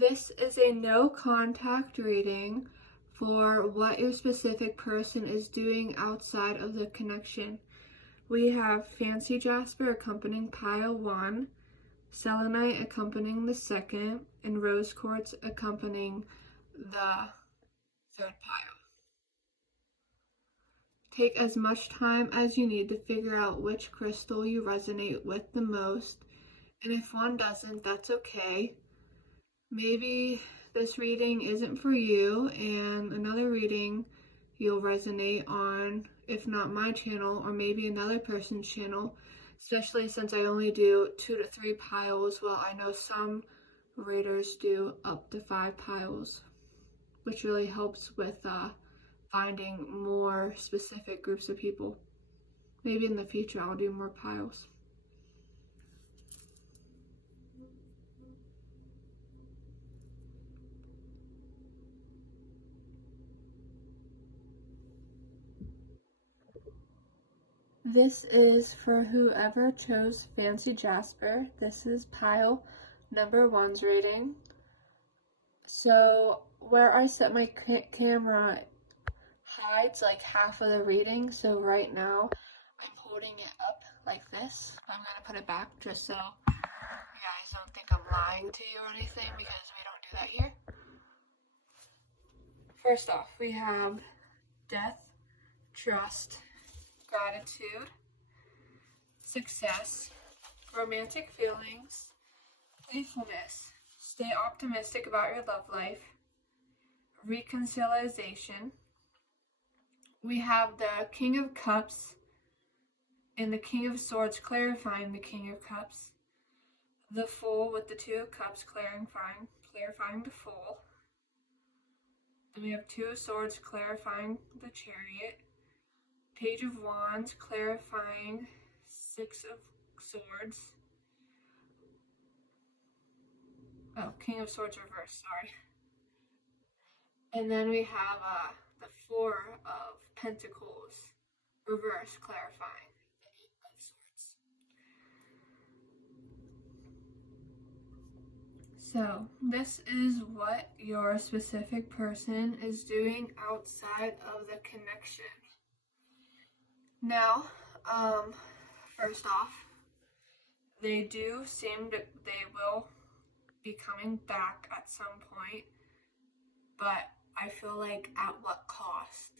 This is a no contact reading for what your specific person is doing outside of the connection. We have Fancy Jasper accompanying pile 1, Selenite accompanying the second, and Rose Quartz accompanying the third pile. Take as much time as you need to figure out which crystal you resonate with the most, and if one doesn't, that's okay. Maybe this reading isn't for you, and another reading you'll resonate on, if not my channel, or maybe another person's channel, especially since I only do 2 to 3 piles, while I know some readers do up to 5 piles, which really helps with finding more specific groups of people. Maybe in the future I'll do more piles. This is for whoever chose Fancy Jasper. This is pile number 1's reading. So where I set my camera hides like half of the reading, so right now I'm holding it up like this. I'm gonna put it back just so you guys don't think I'm lying to you or anything, because we don't do that here. First off, we have death, trust, gratitude, success, romantic feelings, playfulness, stay optimistic about your love life, reconciliation. We have the King of Cups and the King of Swords clarifying the King of Cups, the Fool with the Two of Cups clarifying the Fool. Then we have Two of Swords clarifying the Chariot, Page of Wands clarifying Six of Swords. Oh, King of Swords reversed, sorry. And then we have the Four of Pentacles reverse clarifying the Eight of Swords. So this is what your specific person is doing outside of the connection. Now, first off, they will be coming back at some point, but I feel like at what cost?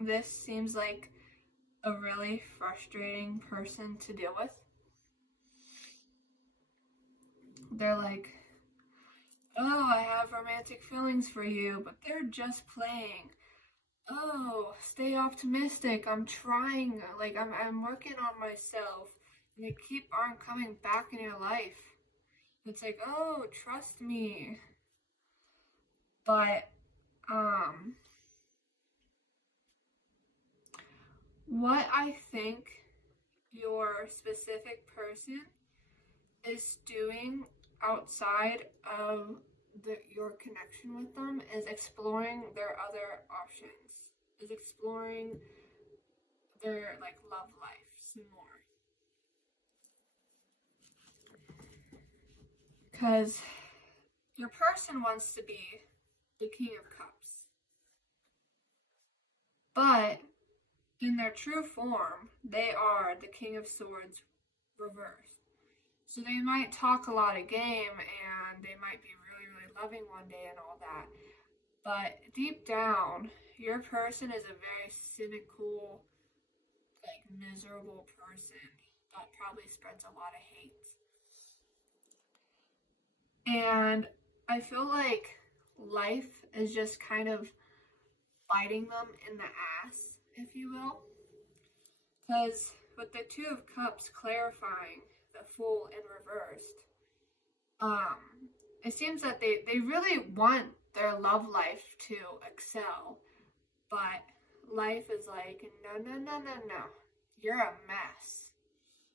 This seems like a really frustrating person to deal with. They're like, oh, I have romantic feelings for you, but they're just playing. Oh, stay optimistic. I'm trying, like I'm working on myself. And they keep on coming back in your life. It's like, oh, trust me. But what I think your specific person is doing outside of your connection with them is exploring their other options, is exploring their like love life some more. Because your person wants to be the King of Cups, but in their true form, they are the King of Swords reversed. So they might talk a lot of game and they might be really, really loving one day and all that. But deep down, your person is a very cynical, like miserable person that probably spreads a lot of hate. And I feel like life is just kind of biting them in the ass, if you will. Because with the Two of Cups clarifying the Fool in reversed, it seems that they really want their love life to excel, but life is like, no. You're a mess.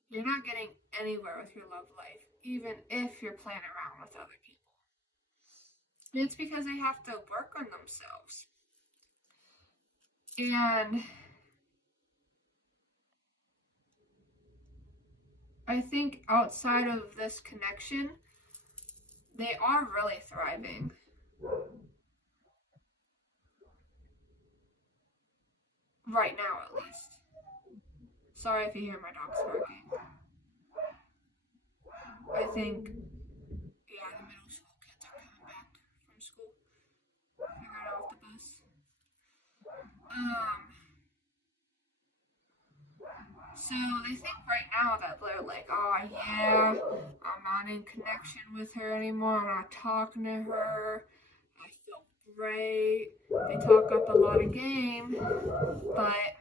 You're not getting anywhere with your love life, even if you're playing around with other people. And it's because they have to work on themselves. And I think outside of this connection, they are really thriving. Right now, at least. Sorry if you hear my dogs barking. I think, yeah, the middle school kids are coming back from school. They got off the bus. So they think right now that they're like, oh yeah, I'm not in connection with her anymore. I'm not talking to her. I feel great. They talk up a lot of game, but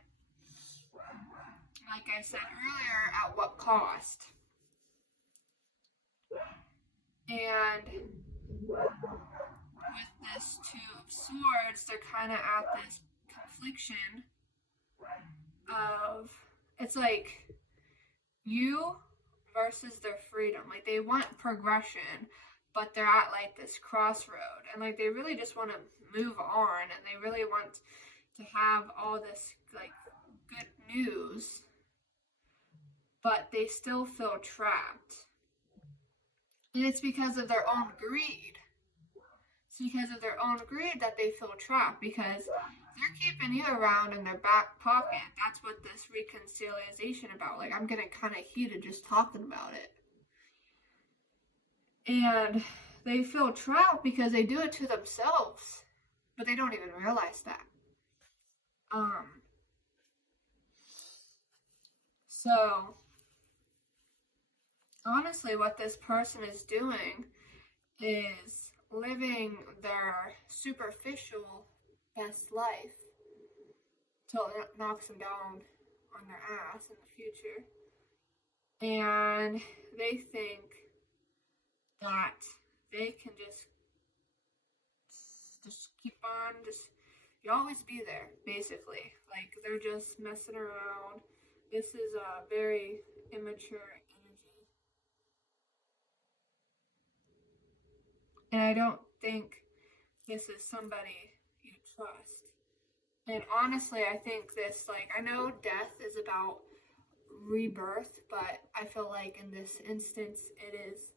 like I said earlier, at what cost? And with this Two of Swords, they're kind of at this confliction of, it's like you versus their freedom. Like they want progression, but they're at like this crossroad, and like they really just want to move on, and they really want to have all this like good news, but they still feel trapped. And it's because of their own greed. It's because of their own greed that they feel trapped, because they're keeping you around in their back pocket. That's what this reconciliation about. Like, I'm getting kind of heated just talking about it. And they feel trapped because they do it to themselves, but they don't even realize that. So honestly, what this person is doing is living their superficial best life till it knocks them down on their ass in the future. And they think that they can just keep on, you always be there, basically. Like, they're just messing around. This is a very immature energy. And I don't think this is somebody you trust. And honestly, I think this, like, I know death is about rebirth, but I feel like in this instance, it is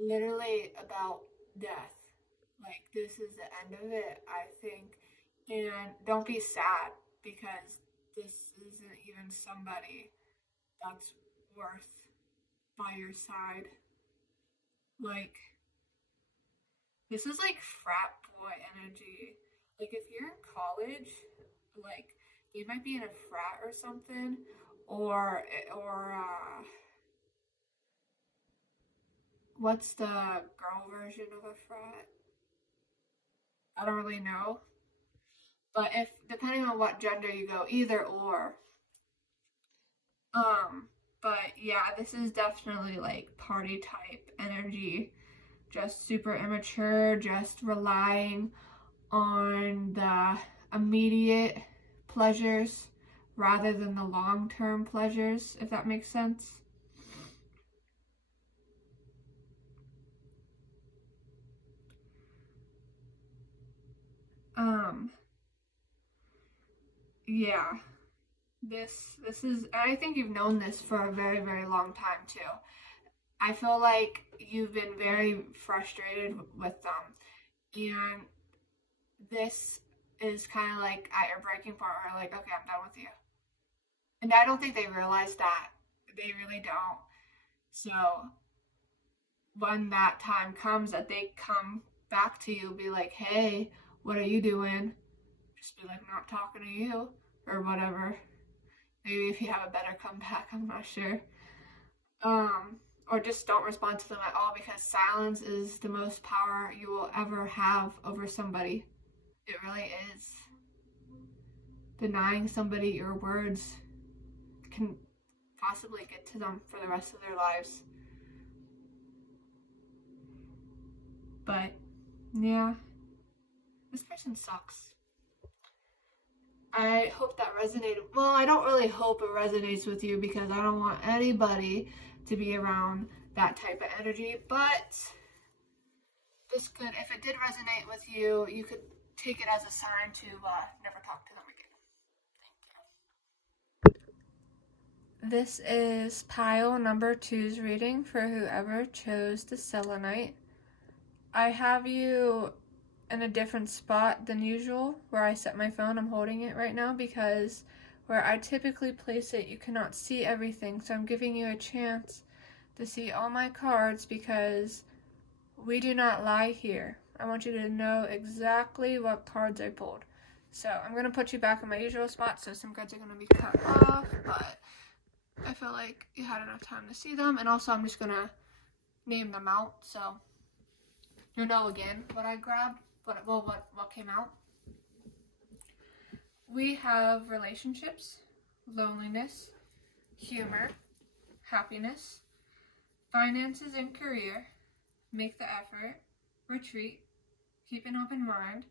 literally about death. Like, this is the end of it, I think. And don't be sad, because this isn't even somebody that's worth by your side. Like, this is like frat boy energy. Like, if you're in college, like, you might be in a frat or something, or what's the girl version of a frat? I don't really know. But if, depending on what gender you go, either or. But yeah, this is definitely like party type energy. Just super immature, just relying on the immediate pleasures rather than the long-term pleasures, if that makes sense. Yeah. This is, I think you've known this for a very, very long time too. I feel like you've been very frustrated with them, and this is kind of like at your breaking point where like, okay, I'm done with you. And I don't think they realize that. They really don't. So when that time comes that they come back to you, be like, hey, what are you doing? Just be like, not talking to you, or whatever. Maybe if you have a better comeback, I'm not sure. Or just don't respond to them at all, because silence is the most power you will ever have over somebody. It really is. Denying somebody your words can possibly get to them for the rest of their lives. But yeah, this person sucks. I hope that resonated. Well, I don't really hope it resonates with you, because I don't want anybody to be around that type of energy. But this could, if it did resonate with you, you could take it as a sign to never talk to them again. This is pile number 2's reading for whoever chose the selenite. I have you in a different spot than usual where I set my phone. I'm holding it right now because where I typically place it, you cannot see everything. So I'm giving you a chance to see all my cards because we do not lie here. I want you to know exactly what cards I pulled. So I'm going to put you back in my usual spot, so some cards are going to be cut off, but I feel like you had enough time to see them. And also I'm just going to name them out, so you know again what I grabbed, what came out. We have relationships, loneliness, humor, happiness, finances and career, make the effort, retreat, keep an open mind,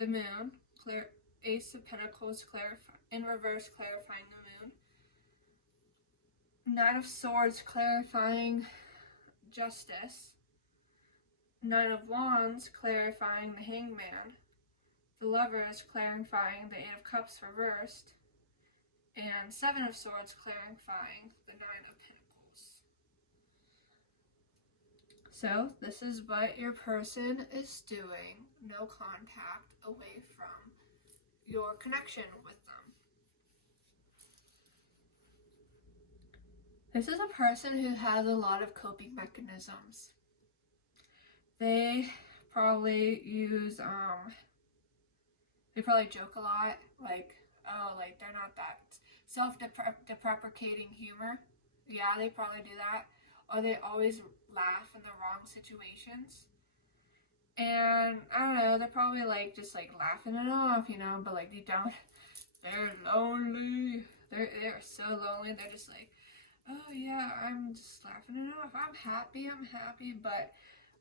the moon, clear, ace of pentacles, in reverse, clarifying the moon, knight of swords, clarifying justice, nine of wands, clarifying the hangman, the lovers, clarifying the eight of cups reversed, and seven of swords, clarifying the nine of pentacles. So this is what your person is doing, no contact, away from your connection with them. This is a person who has a lot of coping mechanisms. They probably use, they probably joke a lot, like, oh, like, they're not that self-deprecating humor. Yeah, they probably do that. Or they always laugh in the wrong situations. And, I don't know, they're probably, like, just, like, laughing it off, you know, but, like, deep down, they're lonely. They're so lonely. They're just like, oh, yeah, I'm just laughing it off. I'm happy, but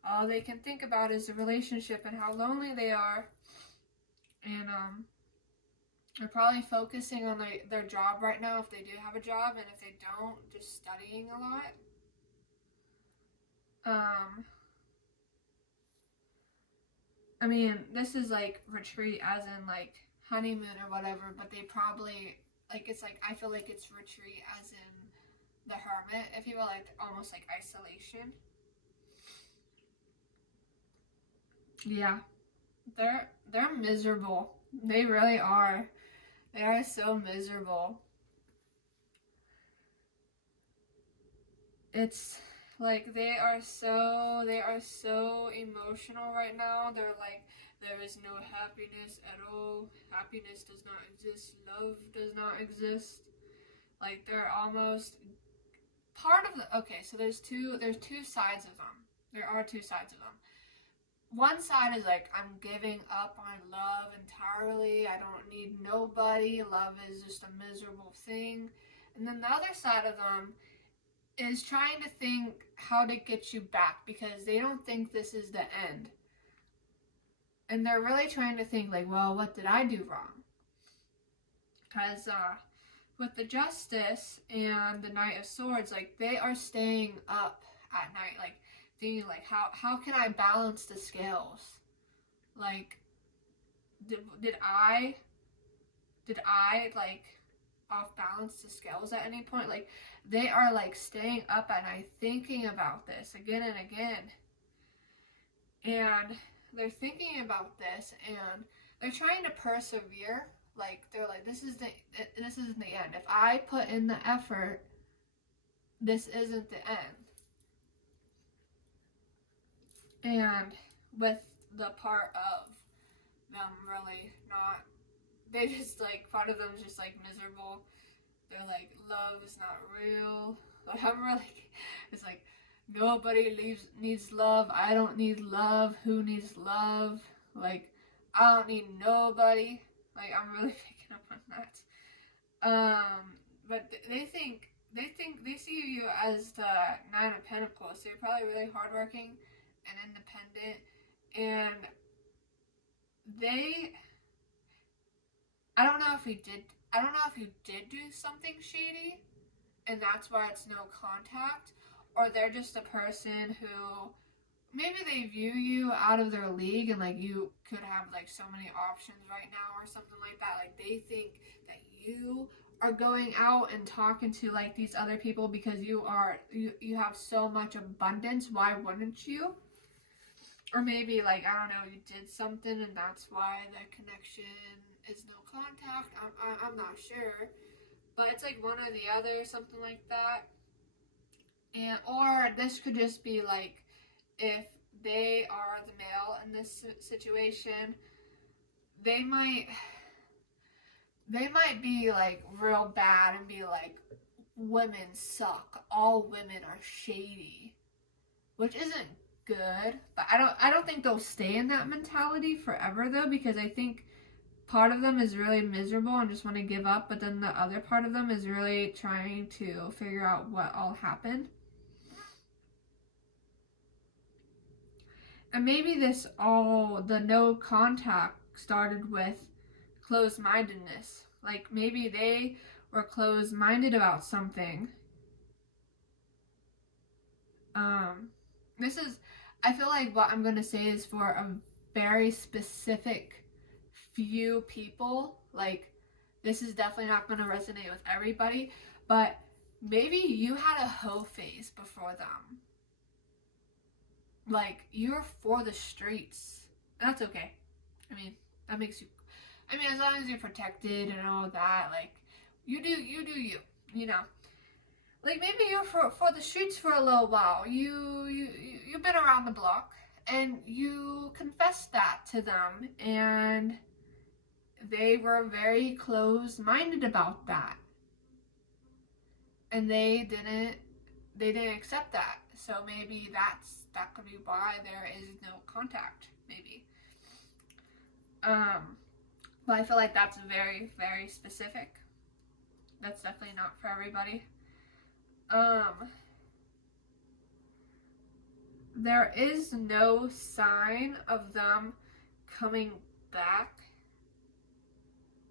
all they can think about is the relationship and how lonely they are. And, they're probably focusing on their job right now if they do have a job, and if they don't, just studying a lot. I mean, this is like retreat as in like honeymoon or whatever, but they probably, like, it's like, I feel like it's retreat as in the hermit, if you will, like almost like isolation. Yeah, they're miserable. They really are. They are so miserable. It's like they are so emotional right now. They're like, there is no happiness at all. Happiness does not exist. Love does not exist. Like, they're almost part of the, okay, so there's two sides of them. There are two sides of them. One side is like, I'm giving up on love entirely. I don't need nobody. Love is just a miserable thing. And then the other side of them is trying to think how to get you back because they don't think this is the end. And they're really trying to think like, well, what did I do wrong? Because with the Justice and the Knight of Swords, like, they are staying up at night, like, thinking like, how can I balance the scales? Like, did I like off balance the scales at any point? Like, they are like staying up at night thinking about this again and again, and they're thinking about this and they're trying to persevere. Like, they're like, this isn't the end. If I put in the effort, this isn't the end. And with the part of them really not, they just like, part of them is just like miserable. They're like, love is not real. Like, I'm really, it's like, nobody needs love. I don't need love. Who needs love? Like, I don't need nobody. Like, I'm really picking up on that. But they see you as the Nine of Pentacles. So you're probably really hardworking and independent, and I don't know if you did do something shady, and that's why it's no contact, or they're just a person who maybe they view you out of their league and like you could have like so many options right now or something like that. Like, they think that you are going out and talking to like these other people because you have so much abundance. Why wouldn't you? Or maybe like, I don't know, you did something and that's why the connection is no contact. I'm not sure, but it's like one or the other, something like that. And or this could just be like, if they are the male in this situation, they might be like real bad and be like, women suck, all women are shady, which isn't good. But I don't think they'll stay in that mentality forever though, because I think part of them is really miserable and just want to give up, but then the other part of them is really trying to figure out what all happened. And maybe the no contact started with closed-mindedness. Like maybe they were closed-minded about something. I feel like what I'm going to say is for a very specific few people. Like, this is definitely not going to resonate with everybody, but maybe you had a hoe phase before them. Like, you're for the streets. That's okay. I mean, that makes you, as long as you're protected and all that, like, you do you know. Like, maybe you're for the streets for a little while. You've been around the block, and you confessed that to them, and they were very closed-minded about that. And they didn't accept that. So maybe that could be why there is no contact, maybe. But I feel like that's very, very specific. That's definitely not for everybody. There is no sign of them coming back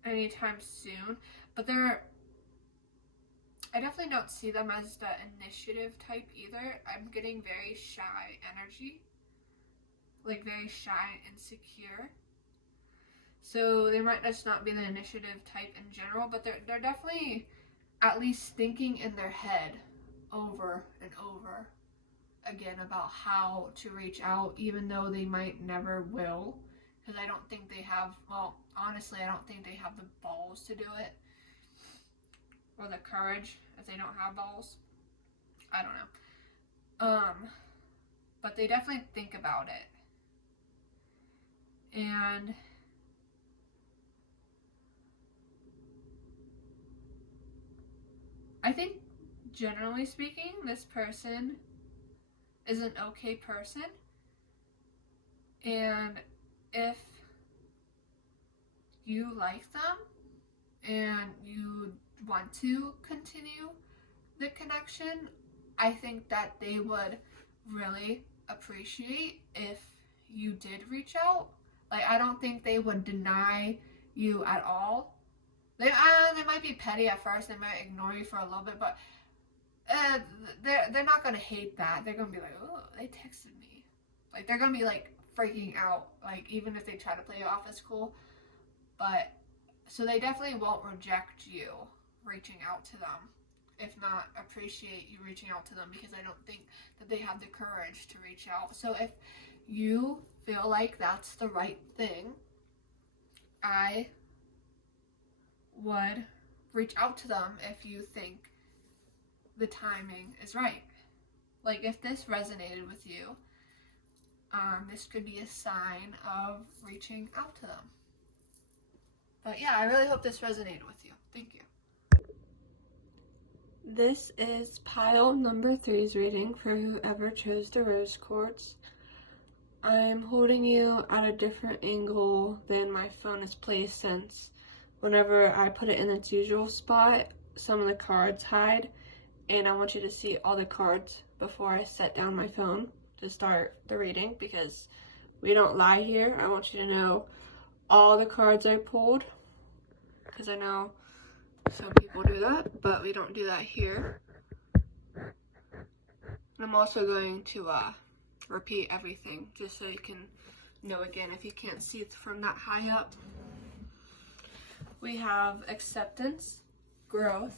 anytime soon, but I definitely don't see them as the initiative type either. I'm getting very shy energy, like very shy and insecure. So they might just not be the initiative type in general, but they're definitely at least thinking in their head over and over again about how to reach out, even though they might never will, because I don't think they have, well, honestly, I don't think they have the balls to do it, or the courage, if they don't have balls. I don't know. But they definitely think about it. And I think, generally speaking, this person is an okay person. And if you like them and you want to continue the connection, I think that they would really appreciate if you did reach out. Like, I don't think they would deny you at all. They might be petty at first, they might ignore you for a little bit, but they're not gonna hate that. They're gonna be like, oh, they texted me. Like, they're gonna be like freaking out, like, even if they try to play you off as cool. But so they definitely won't reject you reaching out to them, if not appreciate you reaching out to them, because I don't think that they have the courage to reach out. So if you feel like that's the right thing, I would reach out to them if you think the timing is right. Like, if this resonated with you, this could be a sign of reaching out to them. But yeah, I really hope this resonated with you. Thank you. This is pile number 3's reading for whoever chose the rose quartz. I'm holding you at a different angle than my phone is placed, since whenever I put it in its usual spot, some of the cards hide, and I want you to see all the cards before I set down my phone to start the reading, because we don't lie here. I want you to know all the cards I pulled, because I know some people do that, but we don't do that here. I'm also going to repeat everything just so you can know again if you can't see it from that high up. We have acceptance, growth,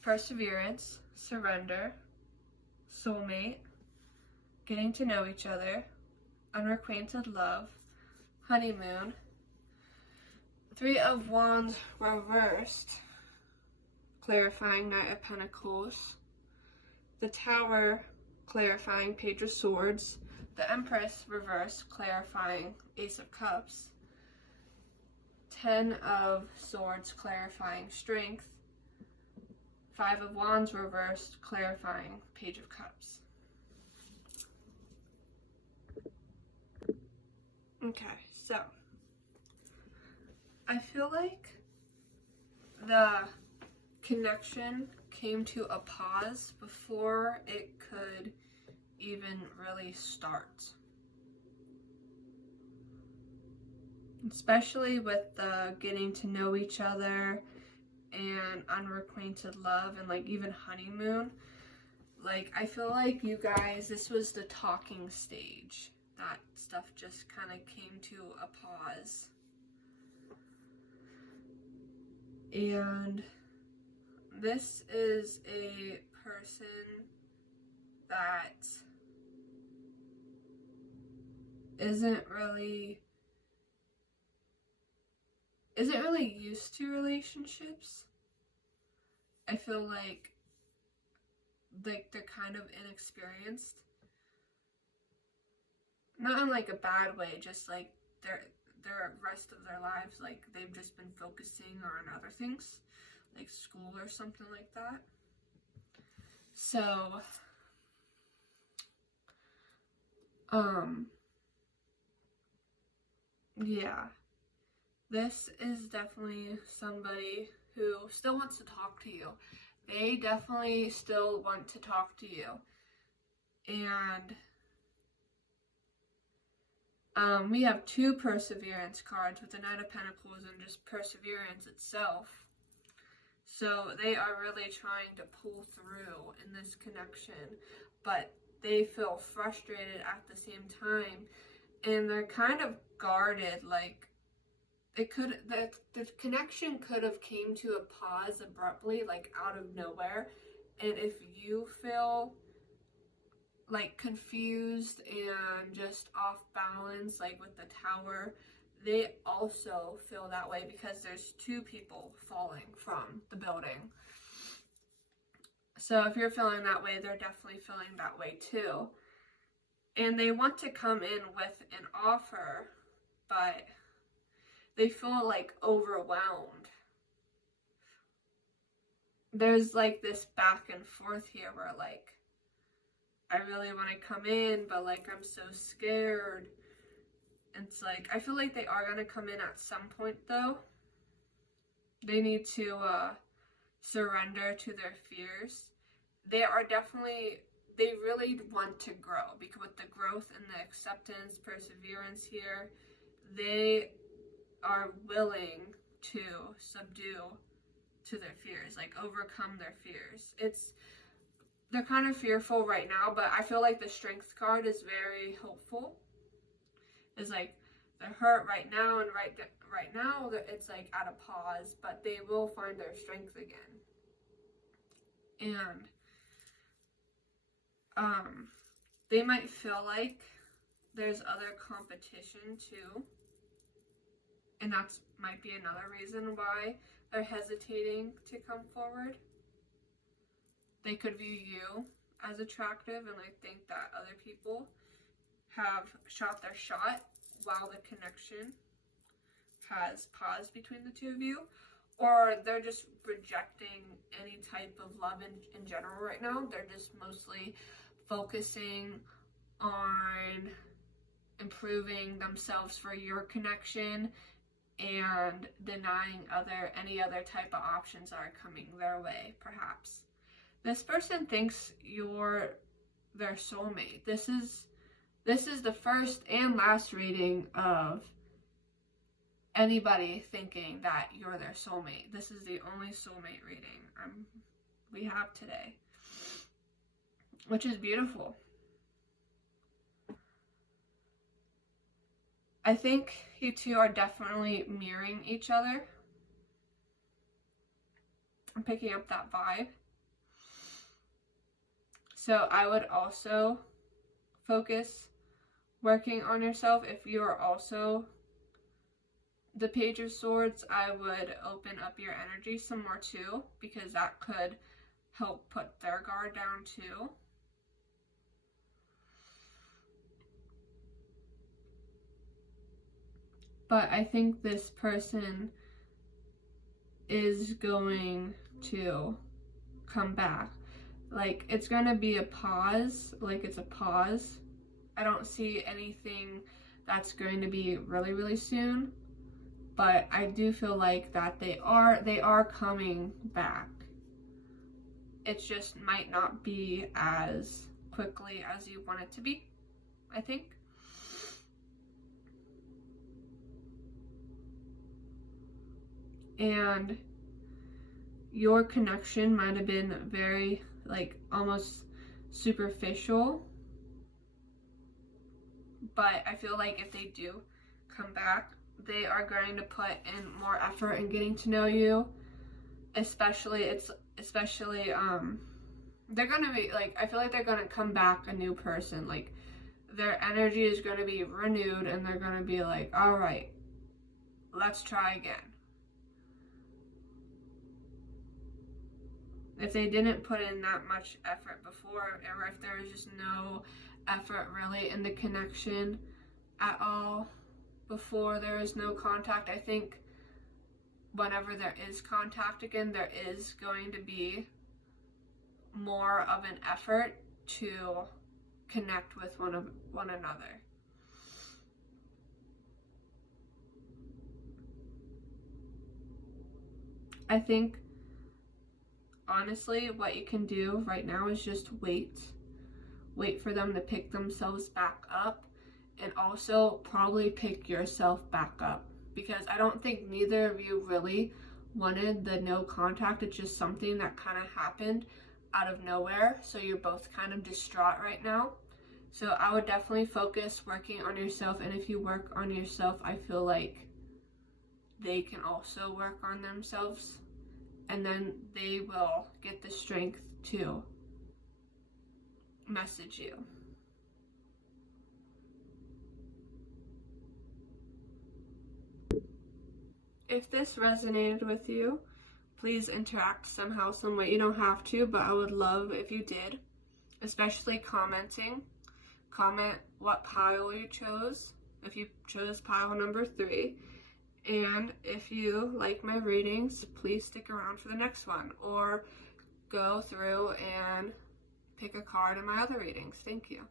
perseverance, surrender, soulmate, getting to know each other, unrequited love, honeymoon, Three of Wands reversed, clarifying Knight of Pentacles, the Tower, clarifying Page of Swords, the Empress reversed, clarifying Ace of Cups, 10 of Swords, clarifying Strength, 5 of Wands reversed, clarifying Page of Cups. Okay, so I feel like the connection came to a pause before it could even really start. Especially with the getting to know each other and unrequited love and like even honeymoon. Like, I feel like you guys, this was the talking stage. That stuff just kind of came to a pause. And this is a person that isn't really used to relationships. I feel like they're kind of inexperienced. Not in like a bad way, just like their rest of their lives, like they've just been focusing on other things, like school or something like that. So, yeah. This is definitely somebody who still wants to talk to you. They definitely still want to talk to you. And we have 2 perseverance cards with the Knight of Pentacles and just perseverance itself. So they are really trying to pull through in this connection, but they feel frustrated at the same time, and they're kind of guarded. Like, the connection could have came to a pause abruptly, like out of nowhere. And if you feel like confused and just off balance, like with the Tower, they also feel that way because there's 2 people falling from the building. So if you're feeling that way, they're definitely feeling that way too. And they want to come in with an offer, but they feel like overwhelmed. There's like this back and forth here where like, I really want to come in, but like I'm so scared. It's like, I feel like they are going to come in at some point though. They need to surrender to their fears. They really want to grow, because with the growth and the acceptance, perseverance here, they are willing to subdue to their fears, like overcome their fears. They're kind of fearful right now, but I feel like the Strength card is very hopeful. It's like they're hurt right now, and right now it's like at a pause, but they will find their strength again. And they might feel like there's other competition too, and that might be another reason why they're hesitating to come forward. They could view you as attractive and like think that other people have shot their shot while the connection has paused between the 2 of you, or they're just rejecting any type of love in general right now. They're just mostly focusing on improving themselves for your connection and denying any other type of options that are coming their way, perhaps. This person thinks you're their soulmate. This is the first and last reading of anybody thinking that you're their soulmate. This is the only soulmate reading we have today, which is beautiful. I think you two are definitely mirroring each other. I'm picking up that vibe. So I would also focus working on yourself. If you are also the Page of Swords, I would open up your energy some more too, because that could help put their guard down too. But I think this person is going to come back. Like, it's going to be a pause. Like, it's a pause. I don't see anything that's going to be really, really soon. But I do feel like that they are coming back. It just might not be as quickly as you want it to be, I think. And your connection might have been very, like, almost superficial. But I feel like if they do come back, they are going to put in more effort in getting to know you. Especially they're gonna be like, I feel like they're gonna come back a new person. Like, their energy is gonna be renewed, and they're gonna be like, all right, let's try again. If they didn't put in that much effort before, or if there was just no effort really in the connection at all before, there was no contact, I think whenever there is contact again, there is going to be more of an effort to connect with one another. I think, honestly, what you can do right now is just wait for them to pick themselves back up, and also probably pick yourself back up, because I don't think neither of you really wanted the no contact. It's just something that kind of happened out of nowhere, so you're both kind of distraught right now. So I would definitely focus working on yourself, and if you work on yourself, I feel like they can also work on themselves, and then they will get the strength to message you. If this resonated with you, please interact somehow, some way. You don't have to, but I would love if you did, especially commenting. Comment what pile you chose, if you chose pile number 3. And if you like my readings, please stick around for the next one, or go through and pick a card in my other readings. Thank you.